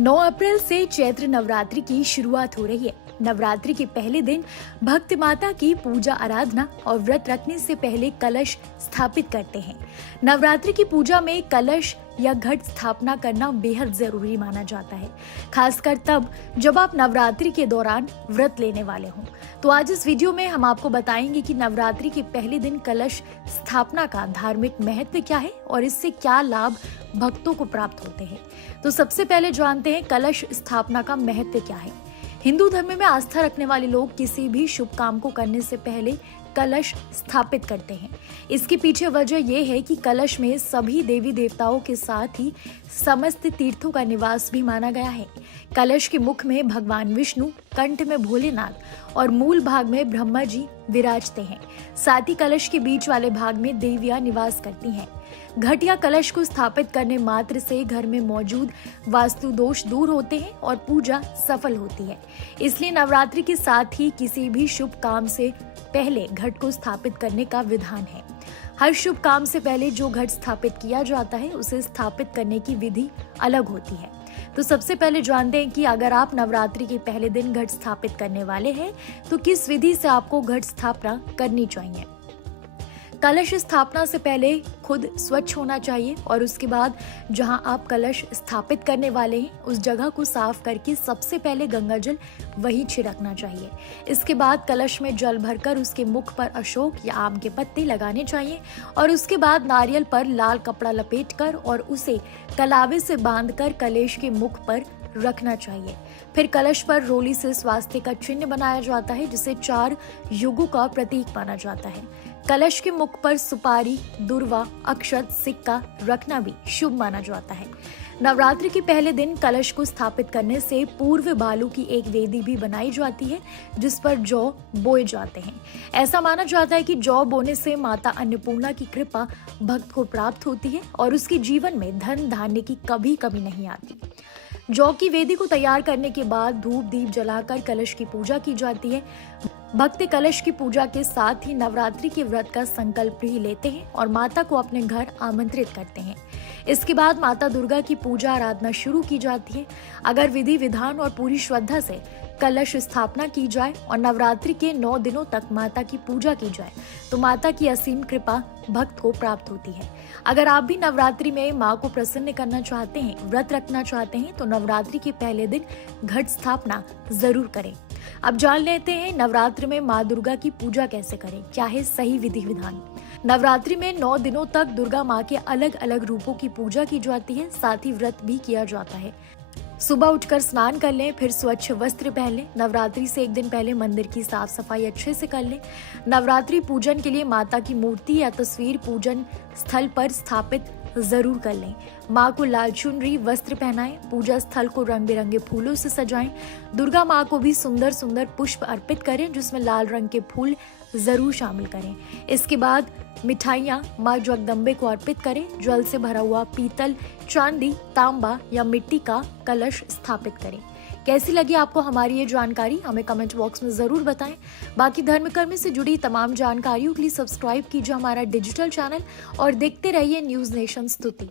9 अप्रैल से चैत्र नवरात्रि की शुरुआत हो रही है। नवरात्रि के पहले दिन भक्त माता की पूजा आराधना और व्रत रखने से पहले कलश स्थापित करते हैं। नवरात्रि की पूजा में कलश या घट स्थापना करना बेहद जरूरी माना जाता है, खासकर तब जब आप नवरात्रि के दौरान व्रत लेने वाले हों। तो आज इस वीडियो में हम आपको बताएंगे कि नवरात्रि के पहले दिन कलश स्थापना का धार्मिक महत्व क्या है और इससे क्या लाभ भक्तों को प्राप्त होते हैं। तो सबसे पहले जानते हैं कलश स्थापना का महत्व क्या है। हिंदू धर्म में आस्था रखने वाले लोग किसी भी शुभ काम को करने से पहले कलश स्थापित करते हैं। इसके पीछे वजह यह है कि कलश में सभी देवी देवताओं के साथ ही समस्त तीर्थों का निवास भी माना गया है। कलश के मुख में भगवान विष्णु, कंठ में भोलेनाथ और मूल भाग में ब्रह्मा जी विराजते हैं। साथ ही कलश के बीच वाले भाग में देवियां निवास करती हैं। घट या कलश को स्थापित करने मात्र से घर में मौजूद वास्तु दोष दूर होते हैं और पूजा सफल होती है। इसलिए नवरात्रि के साथ ही किसी भी शुभ काम से पहले घट को स्थापित करने का विधान है। हर शुभ काम से पहले जो घट स्थापित किया जाता है उसे स्थापित करने की विधि अलग होती है। तो सबसे पहले जानते हैं कि अगर आप नवरात्रि के पहले दिन घट स्थापित करने वाले हैं तो किस विधि से आपको घट स्थापना करनी चाहिए। कलश स्थापना से पहले खुद स्वच्छ होना चाहिए और उसके बाद जहां आप कलश स्थापित करने वाले हैं उस जगह को साफ करके सबसे पहले गंगा जल वहीं छिड़कना चाहिए। इसके बाद कलश में जल भरकर उसके मुख पर अशोक या आम के पत्ते लगाने चाहिए और उसके बाद नारियल पर लाल कपड़ा लपेटकर और उसे कलावे से बांधकर कलश के मुख पर रखना चाहिए। फिर कलश पर रोली से स्वास्तिक का चिन्ह बनाया जाता है जिसे 4 युगों का प्रतीक माना जाता है। कलश के मुख पर सुपारी, दुर्वा, अक्षत, सिक्का रखना भी शुभ माना जाता है। नवरात्रि के पहले दिन कलश को स्थापित करने से पूर्व बालू की एक वेदी भी बनाई जाती है जिस पर जौ बोए जाते हैं। ऐसा माना जाता है कि जौ बोने से माता अन्नपूर्णा की कृपा भक्त को प्राप्त होती है और उसके जीवन में धन धान्य की कभी कमी नहीं आती। जौ की वेदी को तैयार करने के बाद धूप दीप जलाकर कलश की पूजा की जाती है। भक्त कलश की पूजा के साथ ही नवरात्रि के व्रत का संकल्प भी लेते हैं और माता को अपने घर आमंत्रित करते हैं। इसके बाद माता दुर्गा की पूजा आराधना शुरू की जाती है। अगर विधि विधान और पूरी श्रद्धा से कलश स्थापना की जाए और नवरात्रि के 9 दिनों तक माता की पूजा की जाए तो माता की असीम कृपा भक्त को प्राप्त होती है। अगर आप भी नवरात्रि में माँ को प्रसन्न करना चाहते हैं, व्रत रखना चाहते हैं तो नवरात्रि के पहले दिन घट स्थापना जरूर करें। अब जान लेते हैं नवरात्रि में माँ दुर्गा की पूजा कैसे करें, क्या है सही विधि विधान। नवरात्रि में 9 दिनों तक दुर्गा माँ के अलग अलग रूपों की पूजा की जाती है, साथ ही व्रत भी किया जाता है। सुबह उठकर स्नान कर लें, फिर स्वच्छ वस्त्र पहन लें। नवरात्रि से एक दिन पहले मंदिर की साफ सफाई अच्छे से कर लें। नवरात्रि पूजन के लिए माता की मूर्ति या तस्वीर पूजन स्थल पर स्थापित जरूर कर लें। माँ को लाल चुनरी वस्त्र पहनाएं। पूजा स्थल को रंग बिरंगे फूलों से सजाएं। दुर्गा माँ को भी सुंदर सुंदर पुष्प अर्पित करें जिसमें लाल रंग के फूल जरूर शामिल करें। इसके बाद मिठाइयाँ माँ जगदम्बे को अर्पित करें। जल से भरा हुआ पीतल, चांदी, तांबा या मिट्टी का कलश स्थापित करें। कैसी लगी आपको हमारी ये जानकारी, हमें कमेंट बॉक्स में जरूर बताएं। बाकी धर्म कर्म से जुड़ी तमाम जानकारियों के लिए सब्सक्राइब कीजिए हमारा डिजिटल चैनल और देखते रहिए न्यूज नेशन स्तुति।